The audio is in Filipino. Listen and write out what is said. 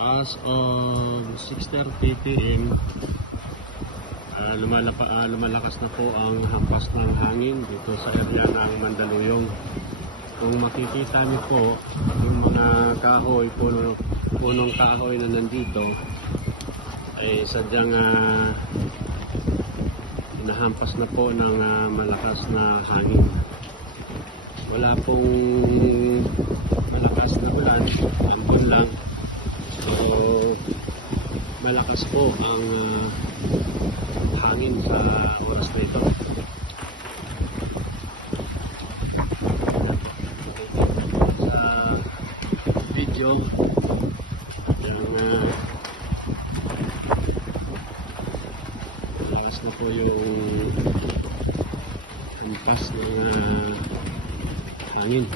As of 6:30 PM, lumalakas na po ang hampas ng hangin dito sa area ng Mandaluyong. Kung makikita niyo po yung mga kahoy, punong kahoy na nandito ay sadyang nahampas na po ng malakas na hangin. Wala pong malakas na ulan, ambon lang. So malakas po ang hangin sa oras na ito. Sa video yung malakas na po yung hampas ng hangin.